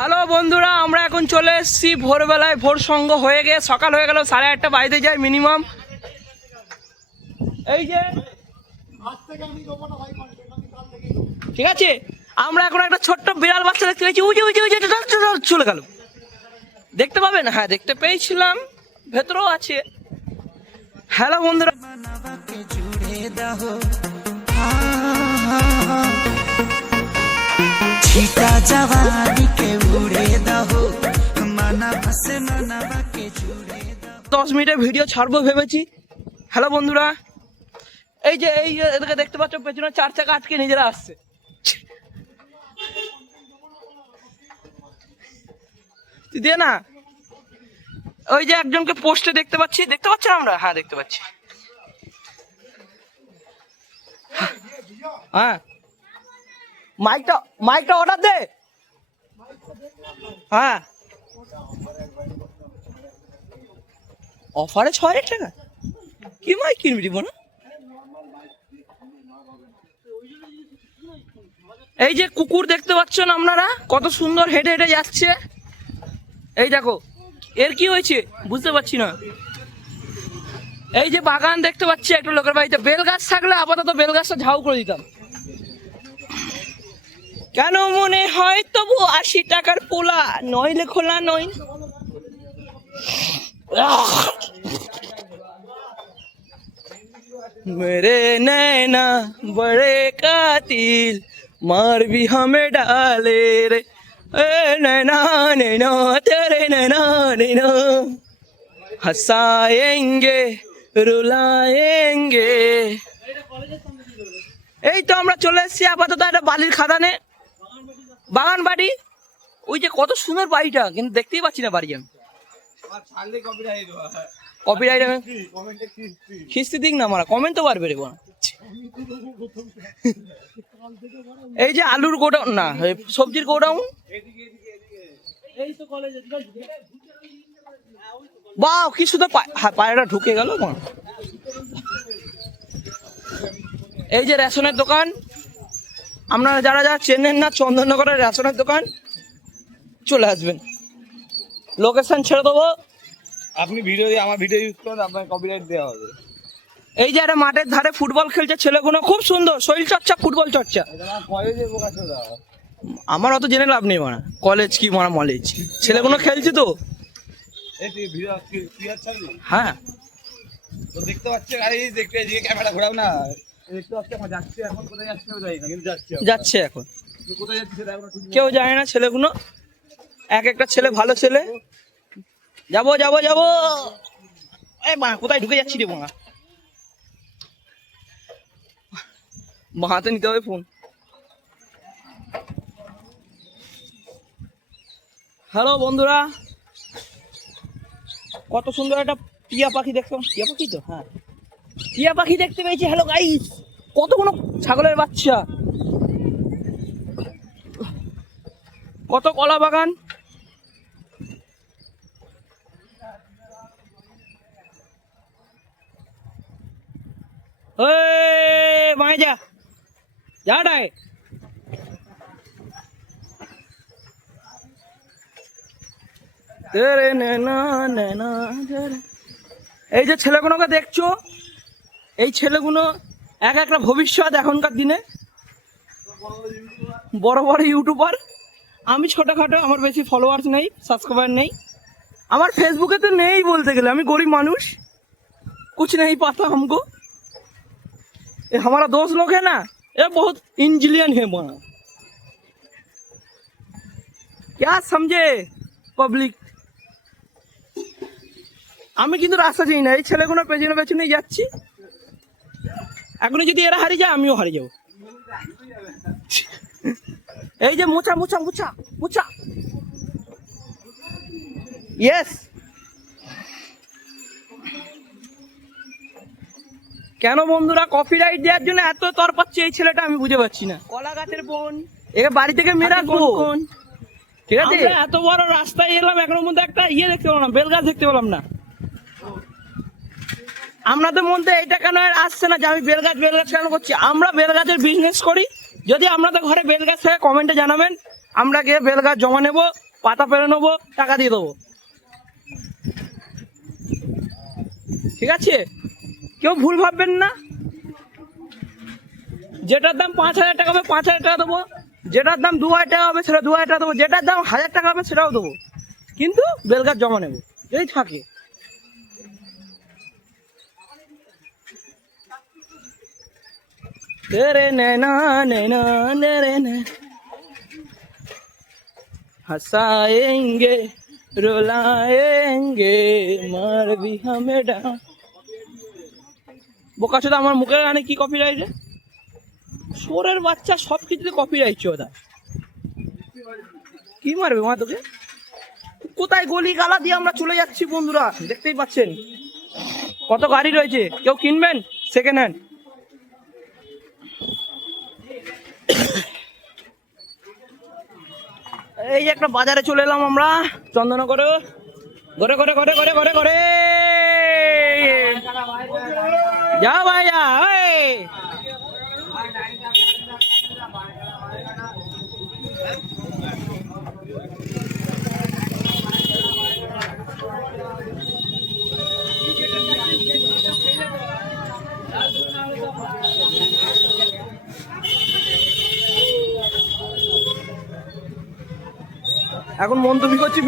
Hello বন্ধুরা, আমরা এখন চলে এসেছি ভোরবেলায়। ভোর সঙ্গ হয়ে গিয়ে সকাল হয়ে গেল, 8:30 বাজতে যায় মিনিমাম। এই যে ঠিক আছে, আমরা এখন একটা ছোট্ট বিড়াল বাচ্চা দেখতে পেয়েছি। উজে উজে উজে চলে গেল, দেখতে পাবেন? হ্যাঁ, দেখতে পেয়েছিলাম, ভেতরেও আছে। হ্যালো বন্ধুরা, छीटा जवानी के उड़े दहो माना फसे मानवा के जुड़े 10 মিনিটের ভিডিও ছাড়বো ভেবেছি। হ্যালো বন্ধুরা, এই যে এদিকে দেখতে পাচ্ছ, পেছনে 4 চাকা আটকে নিজেরা আসছে। দিয়ে না, ওই যে একজনকে পোস্টে দেখতে পাচ্ছি, দেখতে পাচ্ছেন আমরা? হ্যাঁ, দেখতে পাচ্ছি। হ্যাঁ, মাইকটা অর্ডার দে। হ্যাঁ, অফারে 6,000 টাকা কি মাইক কিনবি দিব না? এই যে কুকুর দেখতে পাচ্ছেন আপনারা, কত সুন্দর হেঁটে হেঁটে যাচ্ছে। এই দেখো, এর কি হয়েছে বুঝতে পারছি না। এই যে বাগান দেখতে পাচ্ছি একটা লোকের বাড়িতে, বেল গাছ থাকলে আপাতত বেল গাছটা ঝাউ করে দিতাম। কেন মনে হয় তবু 80 টাকার পোলা নইলে খোলা নই। मेरे नैना बड़े कातिल मार भी हमें डाले रे, नैना नैना तेरे नैना नैना हंसाएंगे रुलाएंगे। এই তো আমরা চলে এসেছি আপাতত একটা বালির খাদানে, বাগান বাড়ি। ওই যে কত সুন্দর বাড়িটা, কিন্তু দেখতেই পাচ্ছি না বাড়ি। আমি কপিরাইট খিস্তি দিক না, আমরা কমেন্ট তো পারবে রে। এই যে আলুর গোডাউন, না সবজির গোডাউন। বাহ, কি শুধু পায়রাটা ঢুকে গেল। এই যে রেশনের দোকান, আপনারা যারা যারা চেনেন না চন্দননগরের রেশনের দোকান, চলে আসবেন। লোকেশন ছেড়ে দেবো, আপনি ভিডিও দিয়ে আমার ভিডিও ইউজ করুন, আপনার কপিরাইট দেওয়া হবে। এই যে একটা মাঠের ধারে ফুটবল খেলছে ছেলেগুলো, খুব সুন্দর শরীর চর্চা, ফুটবল চর্চা। আমার অত জেনে লাভ নেই, মারা কলেজ কি মারা মলেজ, ছেলেগুলো খেলছে তো। হ্যাঁ, তো দেখতে পাচ্ছি, আরে দেখতে ক্যামেরা ঘোরাও না, দেখতে পাচ্ছি আমার যাচ্ছে। এখন কোথায় যাচ্ছে আমি জানি না, কিন্তু যাচ্ছে এখন। কোথায় যাচ্ছে সেটা এখন ঠিক কেউ জানে না। ছেলেগুলো এক একটা ছেলে ভালো ছেলে। যাবো যাবো যাবো, এই মা কোথায় ঢুকে যাচ্ছি রে মা, হাতে নিতে হবে ফোন। হ্যালো বন্ধুরা, কত সুন্দর একটা টিয়া পাখি দেখলাম। টিয়া পাখি তো, হ্যাঁ টিয়া পাখি দেখতে পেয়েছি। হ্যালো গাইস, কতগুলো ছাগলের বাচ্চা, কত কলা বাগান। মায়ে যা যাটাই। এই যে ছেলেগুলোকে দেখছো, এই ছেলেগুলো এক একটা ভবিষ্যৎ এখনকার দিনে, বড় বড় ইউটিউবার। আমি ছোটখাটো, আমার বেশি ফলোয়ার্স নেই, সাবস্ক্রাইবার নেই। আমার ফেসবুকে তো নেই বলতে গেলে, আমি গরিব মানুষ, कुछ नहीं पता हमको। ये हमारा दोस्त लोग है ना, ये बहुत इंजीनियर है माना, क्या समझे পাবলিক। আমি কিন্তু রাস্তা চিনি না, এই ছেলেগুলো পেছনে পেছনে যাচ্ছি। এখনই যদি এরা হারিয়ে যায়, আমিও হারিয়ে যাবো। এই যে মোচা মোচা মোচা মোচা, ইয়েস। কেন বন্ধুরা কপিরাইট দেওয়ার জন্য এত তর পাচ্ছে এই ছেলেটা, আমি বুঝে পাচ্ছি না। কলা গাছের বোন, একে বাড়ি থেকে মেরা কোন, ঠিক আছে? এত বড় রাস্তায় এলাম, এখনো মধ্যে একটা দেখতে পেলাম না, বেল গাছ দেখতে পেলাম না। আপনাদের মধ্যে এটা কেন আসছে না যে আমি বেল গাছ কেন করছি? আমরা বেল গাছের বিজনেস করি। যদি আপনাদের ঘরে বেল গাছ থাকে কমেন্টে জানাবেন, আমরা গিয়ে বেল গাছ জমা নেবো, পাতা পেরে নেবো, টাকা দিয়ে দেবো। ঠিক আছে, কেউ ভুল ভাববেন না। যেটার দাম 5,000 টাকা হবে 5,000 টাকা দেবো, যেটার দাম 2,000 টাকা হবে সেটা 2,000 টাকা দেবো, যেটার দাম 1,000 টাকা হবে সেটাও দেবো, কিন্তু বেলগাছ জমা নেবো যদি থাকে। तेरे नैना नैना तेरे नैना हंसाएंगे रुलाएंगे मार भी हमें डा। বোকা চোদা, আমার মুখের গানে কি কপিরাইট রে? সোরের বাচ্চা, সব কিছুতে কপিরাইট চোদা। কি মারবে মা তোকে? কোথায় গলি গালা দিয়ে আমরা চলে যাচ্ছি বন্ধুরা, দেখতেই পাচ্ছেন কত গাড়ি রয়েছে। কেউ কিনবেন সেকেন্ড হ্যান্ড? এই যে একটা বাজারে চলে এলাম আমরা চন্দননগরে। ঘরে ঘরে ঘরে ঘরে ঘরে ঘরে যা ভাই যা। এখন মন্তব্য করছি।